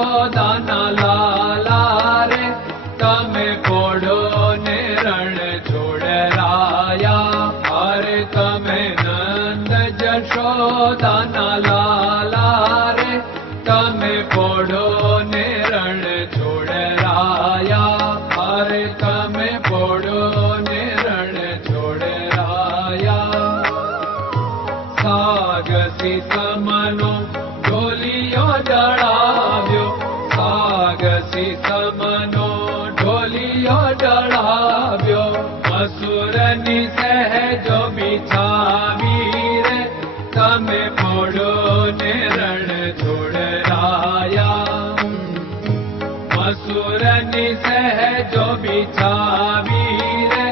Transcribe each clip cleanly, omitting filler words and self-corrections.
જશોદાના લાલા રે તમે પોડો ને રણ છોડરાયા. અરે તમે નંદ જશોદાના લાલા રે તમે પોડો ને રણ છોડરાયા. અરે તમે પોડો ને રણ છોડરાયા. સાગસી સમનો ઢોલિયો ડળાવ્યો, સાગસી સમનો ઢોલિયો ડળાવ્યો. મસૂરની સહેજો બિછાવી રે તમે પોડો ને રણ છોડરાયા. મસૂરની સહેજો બિછાવી રે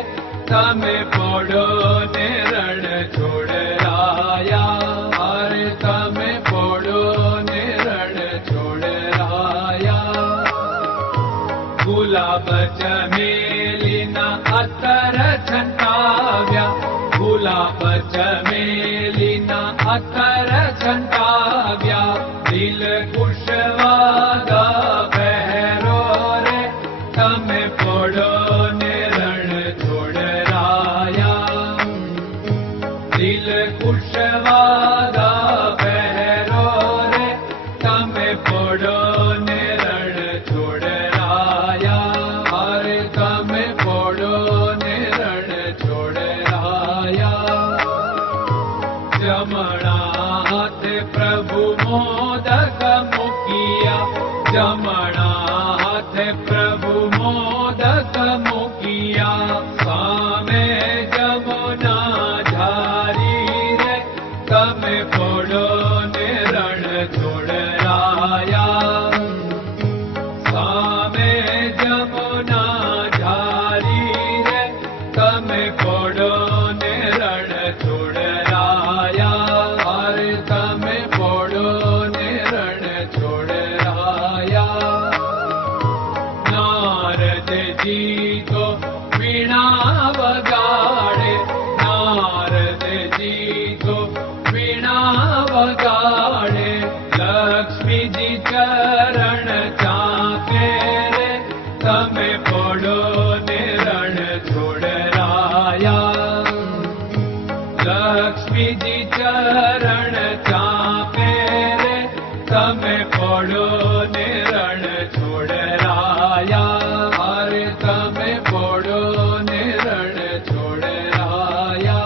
તમે પોડો ને રણ છોડરાયા. અરે તમે પોડો ને રણ છોડરાયા. ગુલાબ ચમેલીના અત્તર છંટાવ્યા, ગુલાબ ચમેલીના અત્તર છંટાવ્યા. દિલ કુશવાદા પહેરો રે તમે પોડો ને રણ છોડરાયા. દિલ કુશવાદા પહેરો રે તમે પોડો ને રણ છોડરાયા. અરે તમે પોડો ને રણ છોડરાયા. જમણા હાથે પ્રભુ મોદક મૂકિયા, જમણા હાથે પ્રભુ મોદક મૂકિયા. સામે જમુના ઝારી રે તમે પોડો ને રણ છોડરાયા. સામે જમુના ઝારી રે તમે પોડો ને રણ છોડરાયા. અરે તમે પોડો ને રણ છોડરાયા. નારદજી તો વીણા વગાડે, નારદજી તો વીણા વગાડે. લક્ષ્મીજી ચરણ ચાકે રે તમે પોડો ને રણ છોડરાયા. લક્ષ્મીજી ચરણ ચાપે રે તમે પોડો ને રણ છોડરાયા. અરે તમે પોડો ને રણ છોડરાયા.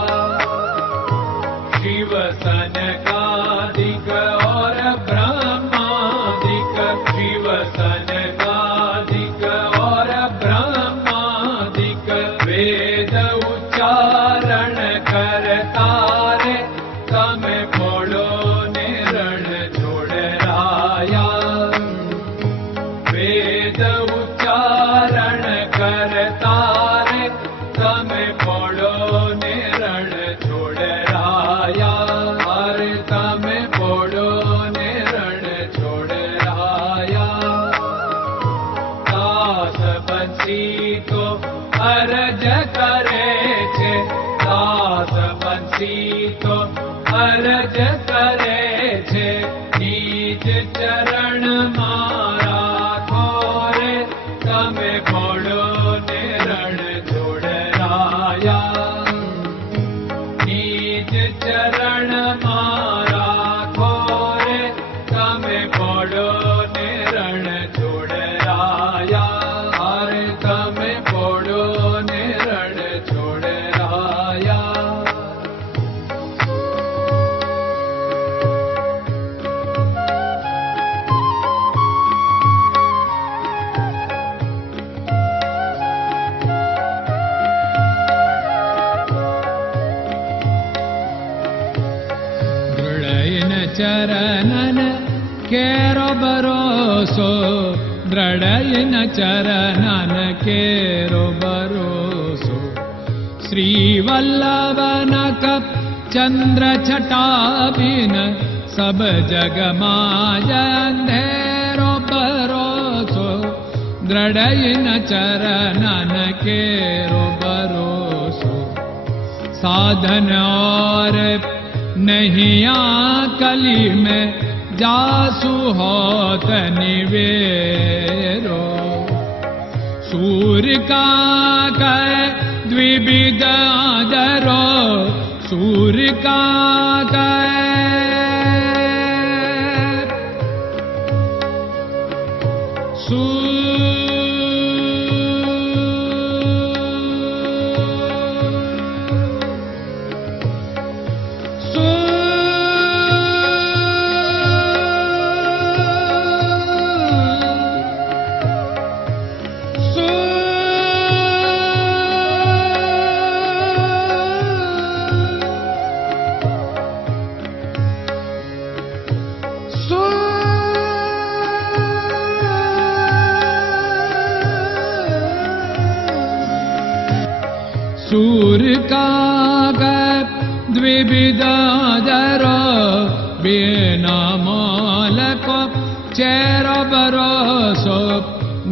શિવ સનકાદિક और ब्रह्मादिक, शिव सनकादिक और ब्रह्मादिक. वेद उच्चारण करता रे તમે પોડો ને રણ છોડરાયા. વેદ ઉચ્ચારણ કરતા રે તમે પોડો ને રણ છોડરાયા. અરે તમે પોડો ને રણ છોડરાયા. દાસ બંસી તો અરજ કરે છે, દાસ બંસી તો અરજ કરે છે. નીચ ચરણ મારા ખોરે તમે પોડો ને રણ છોડરાયા. નીચ ચરણ મારા ખોરે તમે પોડો ને રણ છોડરાયા. અરે તમે પોડો ને રણ છોડરાયા. ચરણન કેરો ભરોસો, દ્રઢયન ચરણન કેરો ભરોસો. શ્રી વલ્લભન કપ ચંદ્ર છટાબિન સબ જગમાં અંધેરો ભરોસો. દ્રઢયન ચરણન કેરો ભરોસો. साधन और नहीं कली में जासु होत निवेरो। सूर्य का कै द्विविध आदरो, सूर्य का सूर्य का द्विविधादरो, बिना मोल को चेर भरोसो,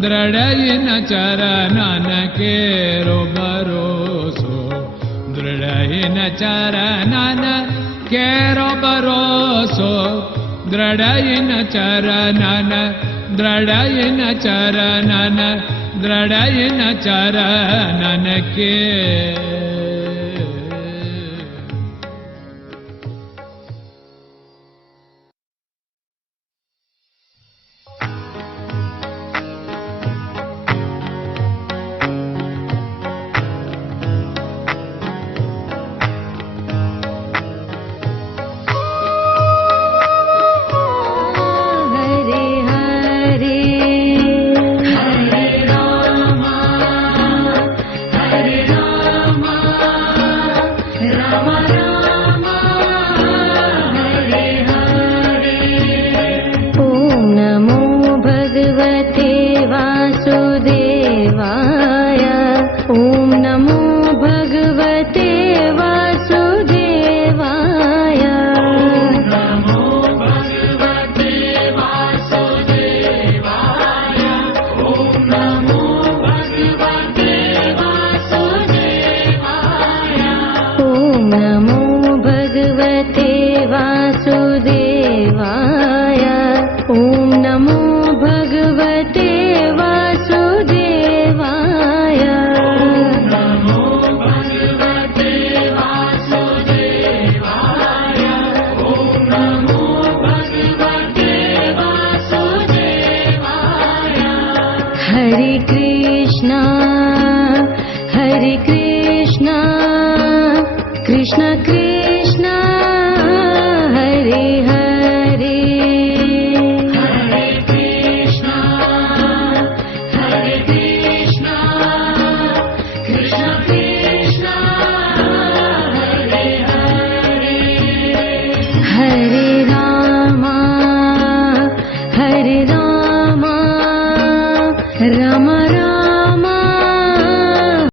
दृढ़ चरणन केरो भरोसो, दृढ़ चरणन केरो भरोसो, दृढ़ चरणन, दृढ़ चरणन, दृढ़ चरणन के। Hare Krishna, Krishna Krishna